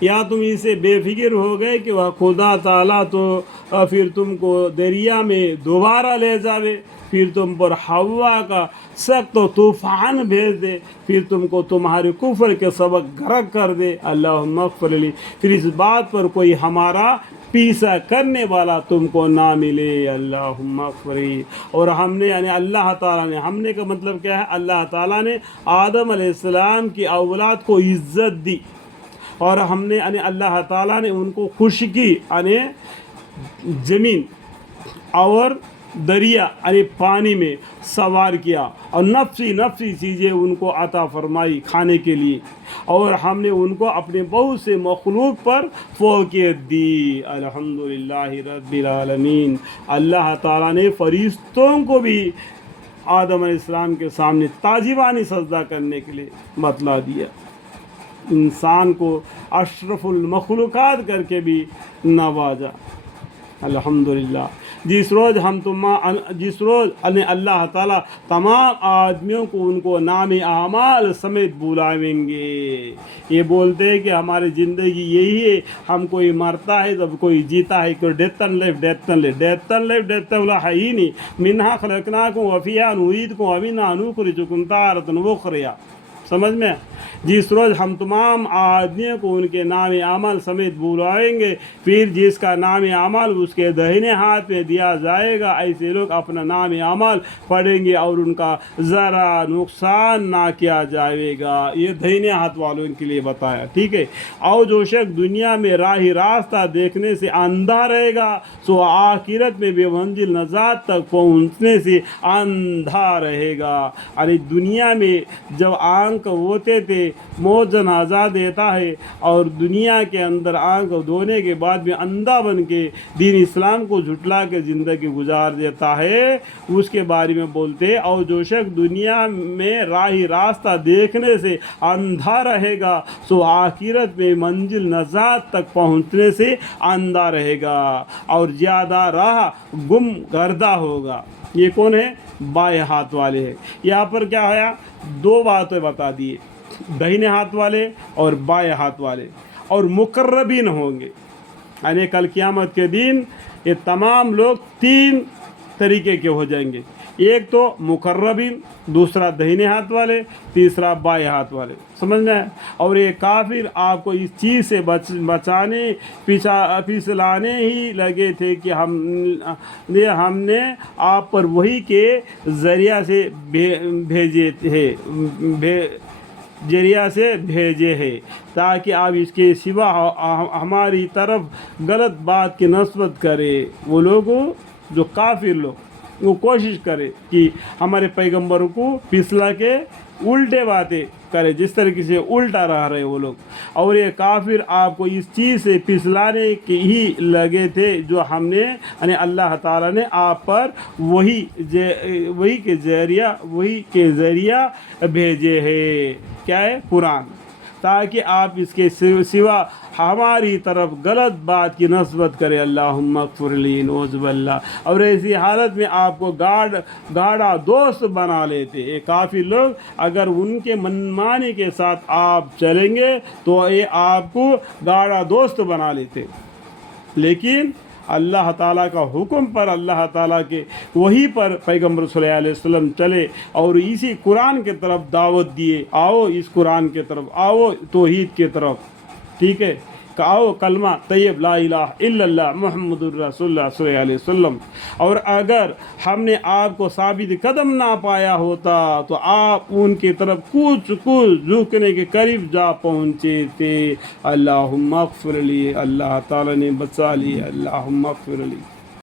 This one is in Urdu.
یا تم اسے بے فکر ہو گئے کہ وہ خدا تعالیٰ تو پھر تم کو دریا میں دوبارہ لے جاوے، پھر تم پر ہوا کا سخت و طوفان بھیج دے، پھر تم کو تمہارے کفر کے سبب غرق کر دے۔ اللہم اغفر لی، پھر اس بات پر کوئی ہمارا پیچھا کرنے والا تم کو نہ ملے۔ اللہم اغفر لی۔ اور ہم نے یعنی اللہ تعالیٰ نے، ہم نے کا مطلب کیا ہے، اللہ تعالیٰ نے آدم علیہ السلام کی اولاد کو عزت دی، اور ہم نے یعنی اللہ تعالیٰ نے ان کو خشکی یعنی زمین اور دریا یعنی پانی میں سوار کیا، اور نفسی چیزیں ان کو عطا فرمائی کھانے کے لیے، اور ہم نے ان کو اپنے بہت سے مخلوق پر فوقیت دی۔ الحمدللہ رب العالمین۔ اللہ تعالیٰ نے فرشتوں کو بھی آدم علیہ السلام کے سامنے تاجیبانی سجدہ کرنے کے لیے بتلا دیا۔ انسان کو اشرف المخلوقات کر کے بھی نوازا۔ الحمدللہ۔ جس روز اللہ تعالیٰ تمام آدمیوں کو ان کو نام اعمال سمیت بلائیں گے، یہ بولتے ہیں کہ ہماری زندگی یہی ہے، ہم کوئی مرتا ہے جب کوئی جیتا ہے، کوئی ڈیتن لائف ہے ہی نہیں۔ منہا خلقناکم وفیہا نعیدکم ومنہا نخرجکم تارۃ اخری۔ سمجھ میں؟ جس روز ہم تمام آدمیوں کو ان کے نام اعمال سمیت بلائیں گے، پھر جس کا نام اعمال اس کے دہنے ہاتھ میں دیا جائے گا، ایسے لوگ اپنا نام اعمال پڑھیں گے اور ان کا ذرا نقصان نہ کیا جائے گا۔ یہ دہنے ہاتھ والوں کے لیے بتایا، ٹھیک ہے۔ اور جو شخص دنیا میں راہ راستہ دیکھنے سے اندھا رہے گا، سو آخرت میں بے منزل نجات تک پہنچنے سے اندھا رہے گا۔ ارے دنیا میں جب آنکھ ہوتے تھے موت جنازہ دیتا ہے، اور دنیا کے اندر آنکھ دھونے کے بعد بھی اندھا بن کے دین اسلام کو جھٹلا کے زندگی گزار دیتا ہے، اس کے بارے میں بولتے ہیں، اور جو شخص دنیا میں راہ راستہ دیکھنے سے اندھا رہے گا، سو آخرت میں منزل نجات تک پہنچنے سے اندھا رہے گا اور زیادہ راہ گم گردہ ہوگا۔ یہ کون ہے؟ بائیں ہاتھ والے ہیں۔ یہاں پر کیا ہے؟ دو باتیں بتا دیے، دہنے ہاتھ والے اور بائیں ہاتھ والے، اور مقربین ہوں گے۔ یعنی کل قیامت کے دن یہ تمام لوگ تین طریقے کے ہو جائیں گے، ایک تو مقربین، دوسرا دہنے ہاتھ والے، تیسرا بائیں ہاتھ والے۔ سمجھ میں؟ اور یہ کافر آپ کو اس چیز سے بچانے پھسلانے ہی لگے تھے کہ ہم نے آپ پر وحی کے ذریعہ سے بھیجے ہیں تاکہ آپ اس کے سوا ہماری طرف غلط بات کی نسبت کرے۔ وہ لوگ جو کافر لوگ وہ کوشش کرے کہ ہمارے پیغمبروں کو پھسلا کے الٹے باتیں کرے، جس طریقے سے الٹا رہ رہے وہ لوگ، اور یہ کافر آپ کو اس چیز سے پھسلانے کے ہی لگے تھے جو ہم نے یعنی اللہ تعالیٰ نے آپ پر وہی کے ذریعہ بھیجے ہیں۔ کیا ہے؟ قرآن، تاکہ آپ اس کے سوا ہماری طرف غلط بات کی نسبت کرے۔ اللہم اغفر لی، نعوذ باللہ۔ اور ایسی حالت میں آپ کو گاڑا دوست بنا لیتے یہ کافی لوگ۔ اگر ان کے منمانی کے ساتھ آپ چلیں گے تو یہ آپ کو گاڑا دوست بنا لیتے، لیکن اللہ تعالیٰ کا حکم پر، اللہ تعالیٰ کے وحی پر پیغمبر صلی اللہ علیہ وسلم چلے اور اسی قرآن کے طرف دعوت دیے، آؤ اس قرآن کے طرف، آؤ توحید کے طرف، ٹھیک ہے، آؤ کلمہ طیب لا الہ الا اللہ محمد الرسول اللہ صلی اللہ علیہ وسلم۔ اور اگر ہم نے آپ کو ثابت قدم نہ پایا ہوتا تو آپ ان کی طرف کچھ جھکنے کے قریب جا پہنچے تھے۔ اللہم اغفر لی، اللہ تعالیٰ نے بچا لی، اللہم اغفر لی۔